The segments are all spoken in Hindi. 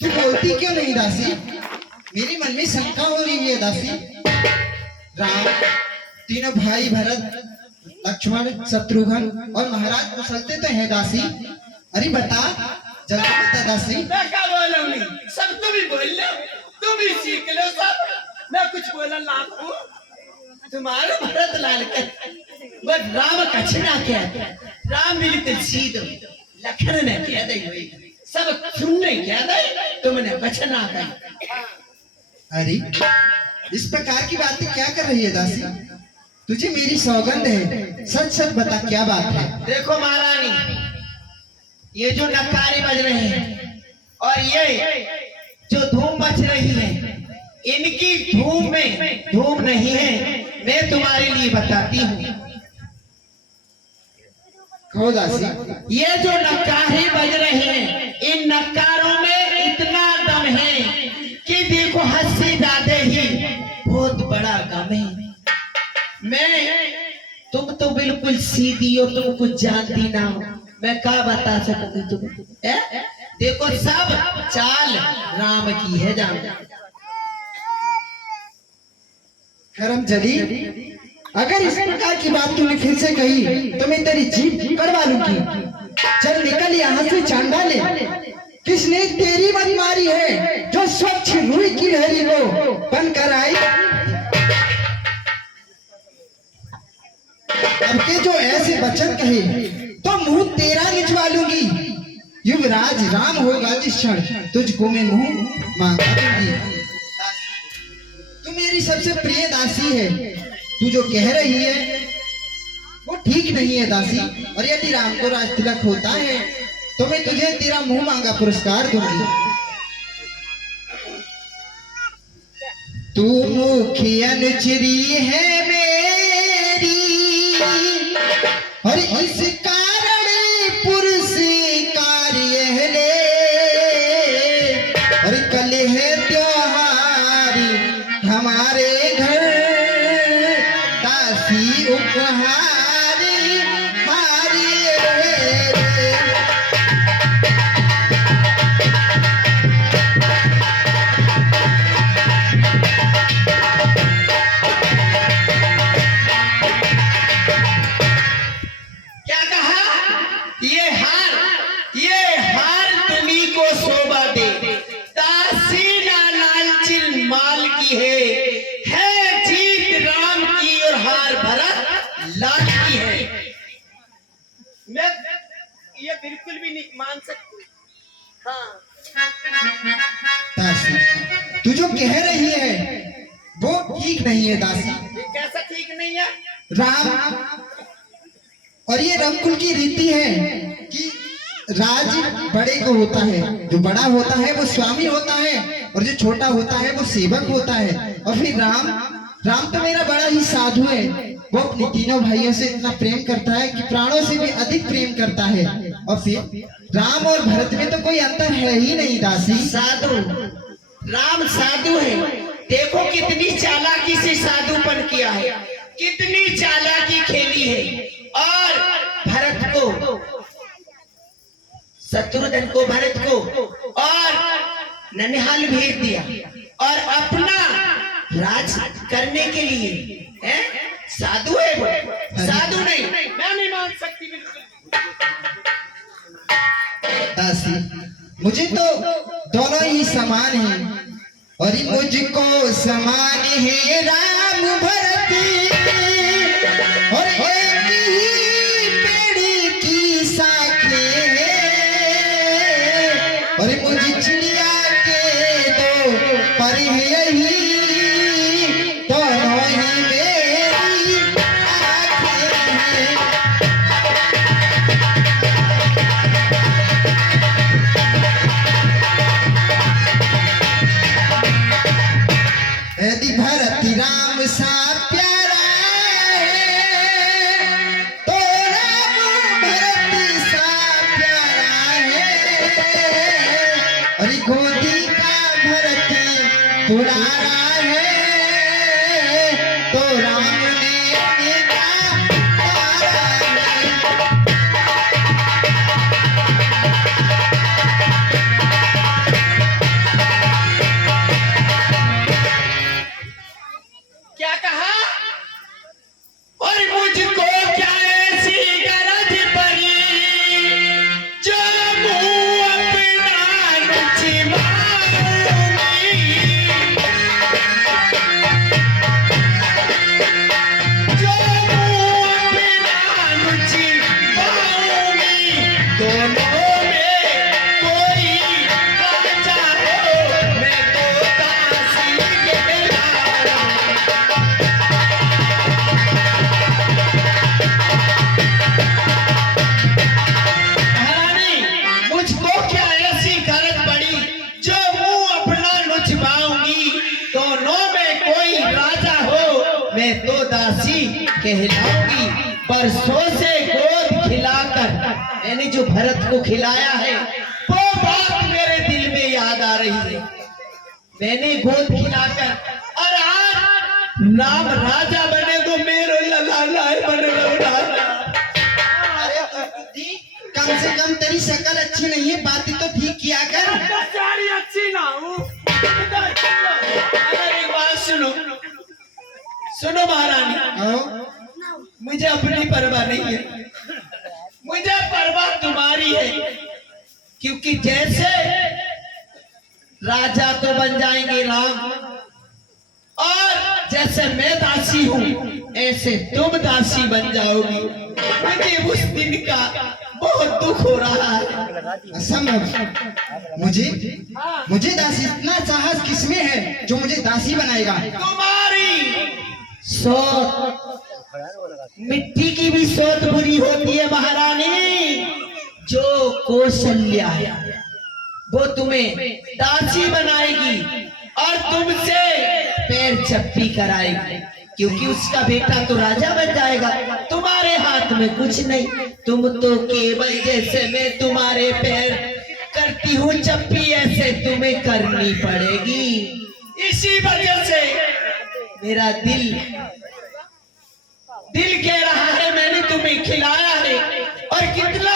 तू बोलती क्यों नहीं दासी? मेरे मन में शंका हो रही है दासी। राम, तीनों भाई भरत, लक्ष्मण, शत्रुघ्न और महाराज कुशलते तो है दासी। अरे बता, जल्दी बता दासी। मैं क्या बोलूंगी? सब तुम ही बोल लो, तुम ही सीख लो सब। मैं कुछ बोलना लाभ हूँ तुम्हारे भरत लाल के बस राम कछना क्या राम मिलते सीधो लखन ने कह दे सब सुनने कह दे तुमने बचना कही। अरे इस प्रकार की बातें क्या कर रही है दासी? तुझे मेरी सौगंध है, सच सच बता क्या बात है। देखो महारानी, ये जो नकारे बज रहे हैं और ये जो धूम मच रही है, इनकी धूम में धूम नहीं है। मैं तुम्हारे लिए बताती हूँ। कहो दासी। ये जो नकारे बज रहे हैं, इन नकारों में इतना दम है कि देखो हद से ज्यादा ही बहुत बड़ा गम है। तुम तो बिल्कुल सीधी हो, तुम कुछ जानती ना हो। मैं क्या बता सकती तुम्हें? देखो सब चाल राम की है, जान। करम जली, अगर इस प्रकार की बात तूने फिर से कही तो मैं तेरी जीभ कड़वा लूंगी। चल निकल यहाँ से चांडाले। किसने तेरी मत मारी है जो स्वच्छ रूई की लहरी को बनकर आई? अब के जो ऐसे वचन कहे तो मुंह तेरा निचवा लूंगी। युवराज राम होगा जिस क्षण तुझको मैं मुंह मांगा दूंगी। तू मेरी सबसे प्रिय दासी है। तू जो कह रही है वो ठीक नहीं है दासी। और यदि राम को राज तिलक होता है तो मैं तुझे तेरा मुंह मांगा पुरस्कार दूंगी। तू मुखियन चिरी है मेरी और इस कारण पुरस्कार यह ले। और कल है त्योहारी हमारे घर, दासी उपहारी हारी। क्या कहा? ये हार तुम्ही को शोभा दे। दासी ना लालचिन माल की है जीत राम की और हार भरत लाल की है। मैं ये बिल्कुल भी नहीं मान सकती। हाँ, दासी, तू जो कह रही है वो ठीक नहीं है दासी। ये कैसा ठीक नहीं है? राम और ये रंगकुल की रीति है कि राज बड़े को होता है। जो बड़ा होता है वो स्वामी होता है और जो छोटा होता है वो सेवक होता है। और फिर राम तो मेरा बड़ा ही साधु है। वो अपने तीनों भाइयों से इतना प्रेम करता है कि प्राणों से भी अधिक प्रेम करता है। और फिर राम और भरत में तो कोई अंतर है ही नहीं दासी। साधु, राम साधु है। देखो कितनी चालाकी से साधुपन किया है, कितनी चालाकी खेली है। और भरत को, शत्रुघ्न को, भरत को और ननिहाल भेज दिया और अपना राज करने के लिए है। साधु है वो, साधु नहीं। मैं नहीं मान सकती बिल्कुल। दासी, मुझे तो दोनों ही समान हैं और मुझको समान है राम भरत और एक ही पेड़ की शाखें हैं। और मुझे चिड़िया के दो पर यही दोनों ही मेरी आँखें हैं। यदि भरत राम सा प्यारा है तो राम भरत सा प्यारा है। और गोदी का भरत दुलारा है तो राम ने अपना तारा है। दासी कहलाऊंगी। परसों से गोद खिलाकर मैंने जो भरत को खिलाया है वो बात मेरे दिल में याद आ रही है। मैंने गोद खिलाकर और आज राम राजा बने तो मेरे लाला बने राजा। कम से कम तेरी शक्ल अच्छी नहीं है, बातें तो ठीक किया कर। सारी अच्छी ना हूँ। अगर एक बात सुनो सुनो महारानी, मुझे अपनी परवाह नहीं है, मुझे परवाह तुम्हारी है। क्योंकि जैसे राजा तो बन जाएंगे राम, और जैसे मैं दासी हूँ ऐसे तुम दासी बन जाओगी। मुझे उस दिन का बहुत दुख हो रहा है। असंभव। मुझे दासी, इतना साहस किसमें है जो मुझे दासी बनाएगा? तुम्हारी सोच, मिट्टी की भी सोच बुरी होती है महारानी। जो कौशल्या है वो तुम्हें दासी बनाएगी और तुमसे पैर चप्पी कराएगी, क्योंकि उसका बेटा तो राजा बन जाएगा। तुम्हारे हाथ में कुछ नहीं, तुम तो केवल जैसे मैं तुम्हारे पैर करती हूँ चप्पी ऐसे तुम्हें करनी पड़ेगी। इसी वजह से मेरा दिल कह रहा है, मैंने तुम्हें खिलाया है और कितना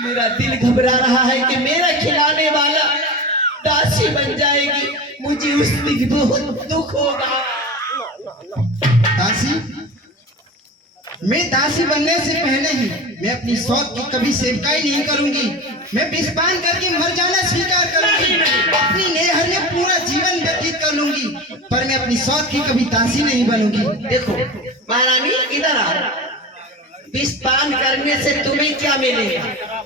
मेरा दिल घबरा रहा है कि मेरा खिलाने वाला दासी बन जाएगी। मुझे उस दिन बहुत दुख होगा। दासी, मैं दासी बनने से पहले ही मैं अपनी शौक की कभी सेवकाई नहीं करूंगी। मैं विषपान करके मर जाना स्वीकार करूंगी, अपनी नेहर में पूरा जीवन व्यतीत कर लूंगी, पर मैं अपनी शौक की कभी दासी नहीं बनूंगी। देखो महारानी, इधर आ। विषपान करने से तुम्हें क्या मिलेगा?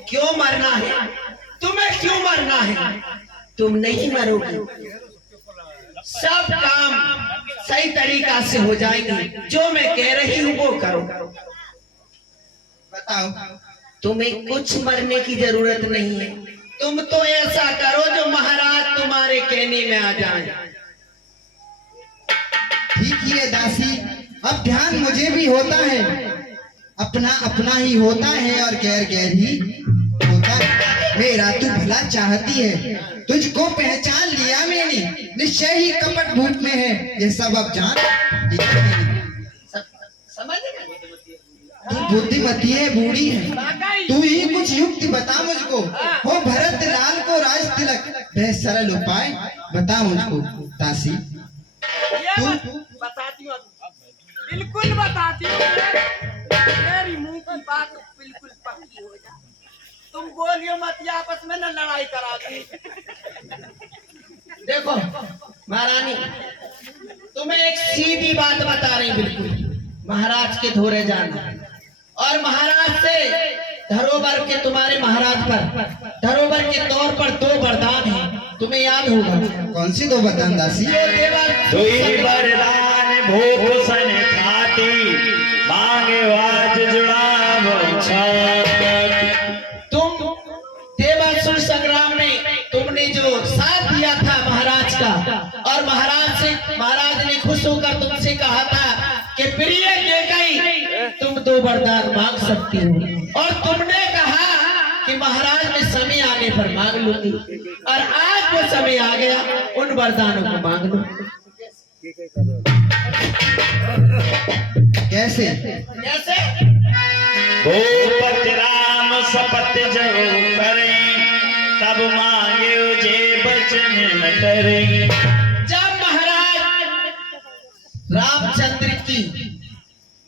क्यों मरना है? तुम्हें क्यों मरना है? तुम नहीं मरोगे। सब काम सही तरीका से हो जाएंगे। जो मैं कह रही हूँ वो करो। बताओ। तुम्हें कुछ मरने की जरूरत नहीं है। तुम तो ऐसा करो जो महाराज तुम्हारे कहने में आ जाए। ठीक ही है दासी, अब ध्यान मुझे भी होता है। अपना अपना ही होता है और गैर गैर ही होता है। मेरा तू भला चाहती है, तुझको पहचान लिया मैंने, निश्चय ही कपट भूत में है ये सब अब जान। समझ तू बुद्धिमती है, बूढ़ी है, तू ही कुछ युक्ति बता मुझको। वो भरत लाल को राज तिलक वह सरल उपाय बता मुझको दासी। तू बताती हूँ, बिल्कुल बताती हूँ। मेरी मुंह की बात बिल्कुल पक्की हो जाए। तुम बोलियो मत, आपस में न लड़ाई करा दी। देखो महारानी, तुम्हें एक सीधी बात बता रही, बिल्कुल महाराज के धोरे जाना और महाराज से धरोहर के, तुम्हारे महाराज पर धरोहर के तौर पर 2 वरदान है, तुम्हें याद होगा। कौन सी 2 वरदान दासी? दुई वरदान भूषण खाती मांगे वाज जुड़ाव छाती। तुम देवासुर संग्राम में तुमने जो साथ दिया था महाराज का, और महाराज ने खुश होकर तुमसे कहा था कि प्रिय केकई तुम 2 वरदान मांग सकती हो, और तुमने कहा कि महाराज में समय आने पर मांग लूंगी, और आज वो समय आ गया, उन वरदानों को मांग लो। कैसे? कैसे? भूपति राम शपथ जब करे तब मांगे जे बचन न करे। जब महाराज रामचंद्र की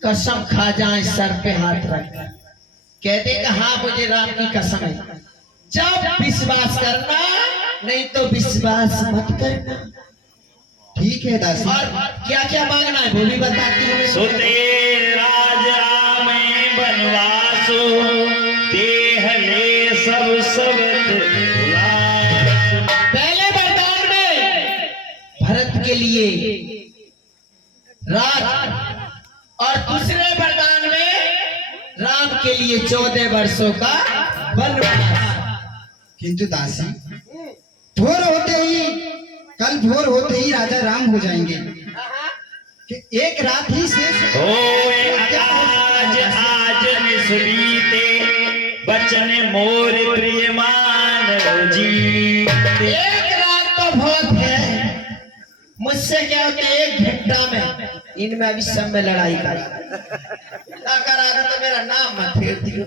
कसम खा जाए, सर पे हाथ रख कहते कि हाँ मुझे राम की कसम है, जब विश्वास करना, नहीं तो विश्वास मत करना। ठीक है दासी। और क्या क्या मांगना है वो भी बताती हूँ। सुते राज राम बनवासो देहले सब शब्द उलासो। पहले वरदान में भरत के लिए राज, और दूसरे वरदान में राम के लिए 14 वर्षों का वनवास। किंतु दासी, भोर होते ही, कल भोर होते ही राजा राम हो जाएंगे। कि एक रात ही से होए आज आज निस्बीते बचन मोर प्रिय मानव जी। एक रात तो बहुत है, मुझसे क्या होता है एक घंटा में इनमें अभी सब में लड़ाई करी अगर आगे तो मेरा नाम मत फेर दियो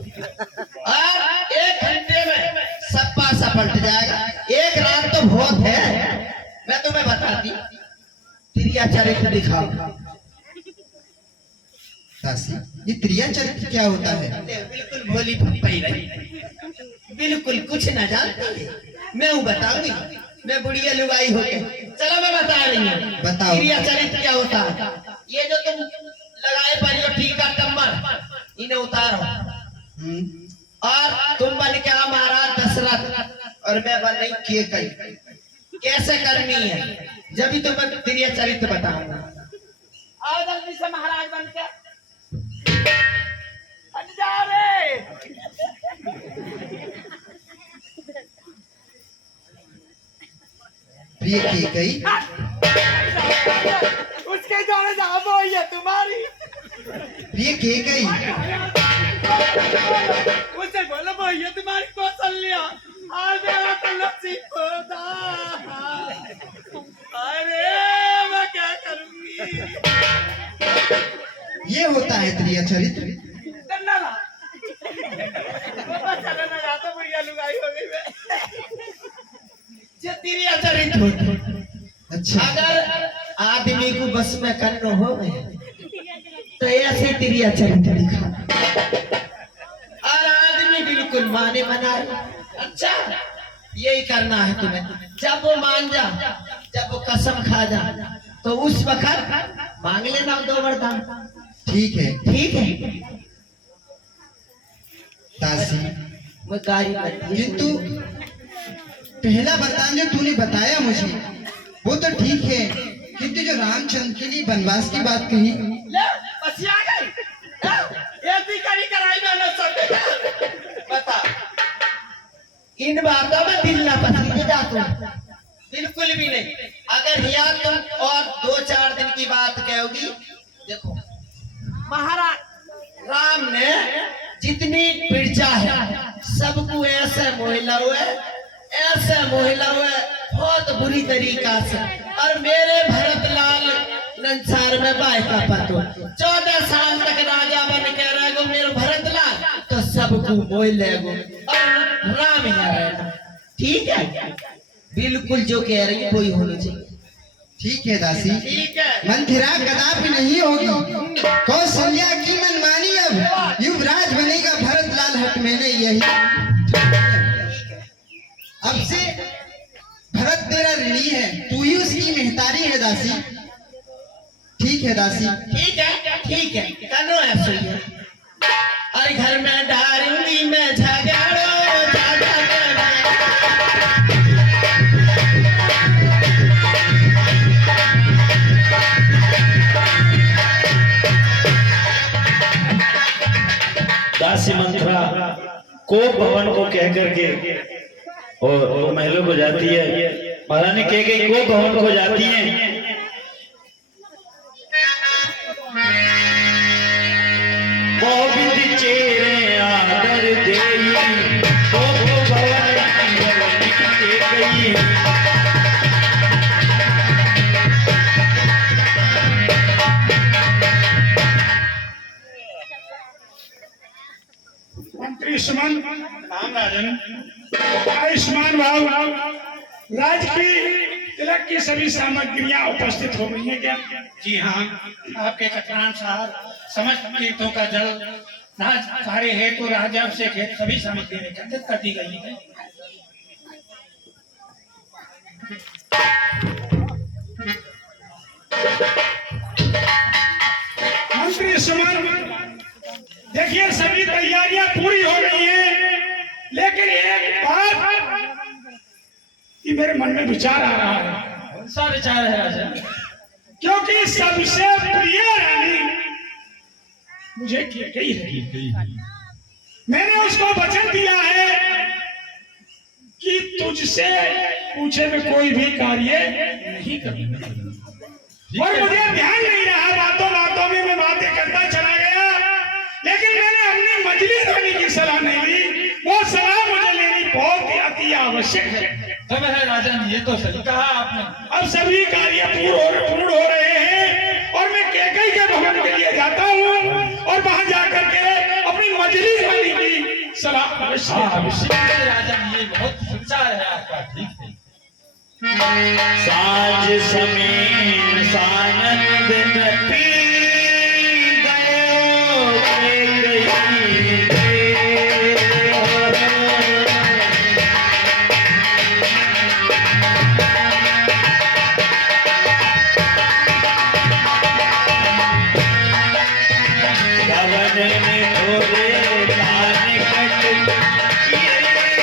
और एक घंटे में सब पासा पलट जाएगा। एक रात तो बहुत है, मैं तुम्हें बताती त्रिया चरित्र दिखाओ। दासी, ये त्रिया चरित्र क्या होता है? बिल्कुल भोली भप्पई रही, बिल्कुल कुछ न जानती। मैं हूँ बताऊंगी, मैं बुढ़िया लुगाई हो गई। चलो मैं बता रही हूँ। बताओ। क्रिया चरित्र क्या होता है? ये जो तुम लगाए पानी का टीका टम्बर इन्हें उतारो और तुम बन के आ महाराज दशरथ और मैं बन रही केकई। कैसे करनी है जब भी तुम्हें क्रिया चरित्र बताऊंगा। आओ जल्दी से महाराज बन के हट जाओ रे। प्रिय केकई, उसके जाने जाओ वो ये तुम्हारी। प्रिय केकई, उससे बोलो वो ये तुम्हारी कौशल्या। आज मेरा तो लस्सी खोदा। अरे मैं क्या करूंगी? ये होता है त्रिया चरित्र। डंडा ला। चलो ना जाता बुढ़िया लुगाई हो गई मैं। ये क्रिया चरित्र होता है। अच्छा, अगर आदमी को बस में करना हो तो ऐसे क्रिया चरित्र दिखा और आदमी बिल्कुल माने बनाए। अच्छा यही करना है तुम्हें। जब वो मान जा, जब वो कसम खा जा तो उस वक्त मांग लेना दो वरदान। ठीक है ठीक है दासी, मैं गाड़ी करती किंतु पहला वरदान जो तूने बताया मुझे वो तो ठीक है, किंतु जो रामचंद्र के लिए वनवास की बात कही, ले बस आ गई। ये भी करी कराई मैंने सब। बता इन बातों में दिल ना पसंद जा तुम बिल्कुल भी नहीं। अगर यहाँ तुम और 2-4 दिन की बात कहोगी, देखो महाराज राम ने जितनी प्रजा है सबको ऐसे मोहिला हुए, ऐसे मोहिला हुए बहुत बुरी तरीका से। और मेरे भरतलाल नंसार में बायका पतो 14 साल तक राजा बन के रहेगो मेरे भरतलाल तो सबको मोह लेगो और राम यहाँ रहेगा। ठीक है बिल्कुल जो कह रही है वही होनी चाहिए। ठीक है दासी, ठीक है मंथिरा कदापि नहीं होगी। कौशल्या की मनमानी, अब युवराज बनेगा भरतलाल हट मैंने यही। अब से भरत तेरा ऋणी है, तू ही उसकी मेहतारी है दासी। ठीक है दासी, ठीक है करो ऐसे ही। और घर में डारूंगी मैं झगड़ो दासी मंथरा कोप भवन को कह करके और वो महलों को जाती है। महारानी कह गई कोप भवन को जाती है। गोविंद चेरे आदर देई कोप भवन की गई। मंत्री सुमन, राम राजन, आयुष्मान भाव, राज की तिलक की सभी सामग्रियां उपस्थित हो गई हैं क्या? जी हाँ, आपके कथनानुसार समस्त तीर्थों का जल राज कार्य हेतु राजा से सभी सामग्रियां एकत्रित कर दी गई है। मंत्री सुमन, देखिए सभी तैयारियां पूरी हो गई हैं, लेकिन एक बात कि मेरे मन में विचार आ रहा है। सा विचार है राजा। क्योंकि सबसे प्रिय रानी मुझे की गई है। मैंने उसको वचन दिया है कि तुझसे पूछे में कोई भी कार्य नहीं करूंगा। और मुझे ध्यान नहीं रहा, बातों बातों में मैं बातें करता चला गया, लेकिन मैंने अपनी मजलिस रानी की सलाह नहीं ली। वो सलाह मुझे लेनी बहुत ही अति आवश्यक है। तब है राजन, ये तो सही कहा आपने। अब सभी कार्य पूर्ण हो रहे हैं और मैं कैकई के भवन के लिए जाता हूँ और वहां जाकर के अपनी मजलिस रानी की सलाह अवश्य। राजन, ये बहुत विचार है आपका, ठीक है। साँझ समय सानंद न पी गयो गई भवन में थोड़े कान कट ये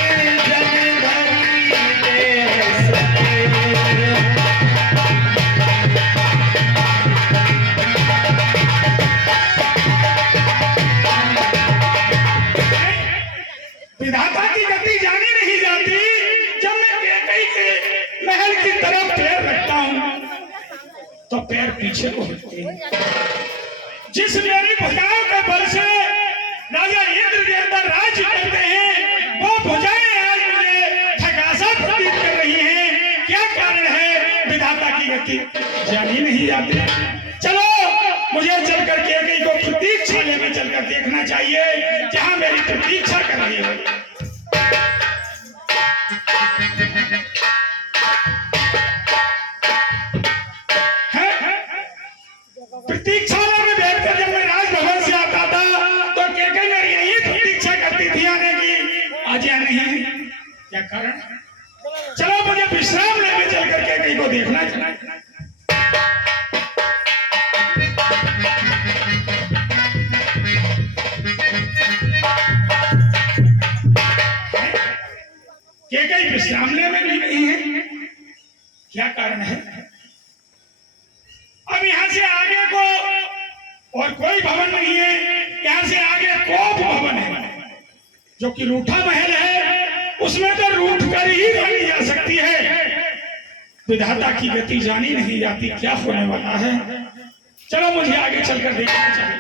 जन धरी दे सके। विधाता की गति जानी नहीं जाती। जब मैं कैकई के महल की तरफ पैर रखता हूँ तो पैर पीछे को हटते हैं। जिस मेरी भुजाओं के बल से राजा इंद्र देवता राज्य करते हैं, वो भुजाएं आज मुझे ठगासा प्रतीत कर रही हैं। क्या कारण है? विधाता की गति जानी नहीं जाती। चलो, मुझे चल कर कैकई को प्रतीक्षालय में चलकर देखना चाहिए, जहां मेरी प्रतीक्षा कर रही है। प्रतीक्षालय में बैठकर जब मैं राजभवन से आता था तो कैकई मेरी यही प्रतीक्षा करती थी आने की। आज या नहीं, क्या कारण? चलो, मुझे विश्राम लेने चलकर कैकई को देखना चाहिए। कैकई विश्राम लेने में भी नहीं है, क्या कारण है? अब यहाँ से आगे को और कोई भवन नहीं है। यहाँ से आगे कोप भवन है, जो कि रूठा महल है। उसमें तो रूठ कर ही रानी जा सकती है। विधाता की गति जानी नहीं जाती, क्या होने वाला है। चलो, मुझे आगे चलकर देखना चाहिए।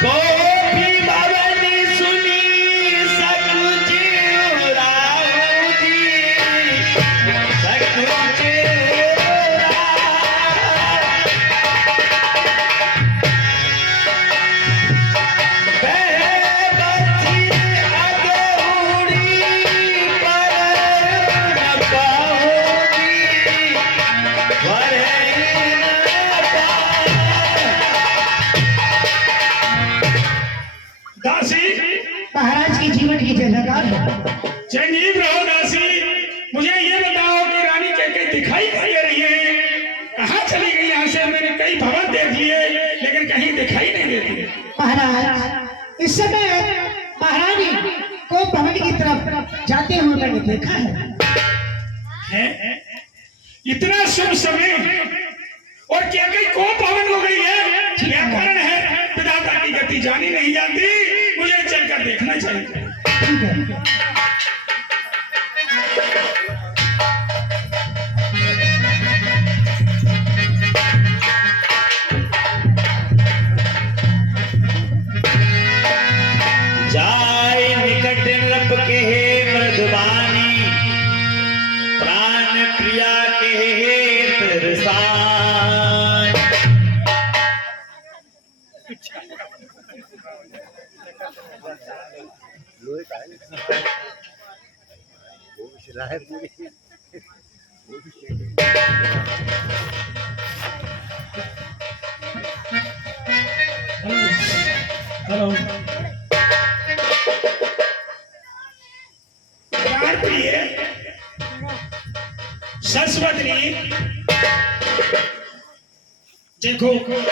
कोपी भवनी सुनी सकुच रावजी, सकुच महाराज की जीवन की जयकार है। चिरंजीव रहो दासी। मुझे ये बताओ कि रानी कैकई दिखाई नहीं दे रही है, कहाँ चली गई? यहाँ से मैंने कई भवन देख लिए, लेकिन कहीं दिखाई नहीं देती। महाराज, इस समय महारानी को भवन की तरफ जाते हुए मैंने देखा है। इतना शुभ समय और कैकई को भवन हो गई है, क्या कारण है? विधाता की गति जानी नहीं जाती, मुझे चलकर देखना चाहिए। ठीक है। जाय निकट नृप के मृदवानी, प्राण प्रिया के तिरसान। हेलो, प्राण प्रिय सरस्वती, देखो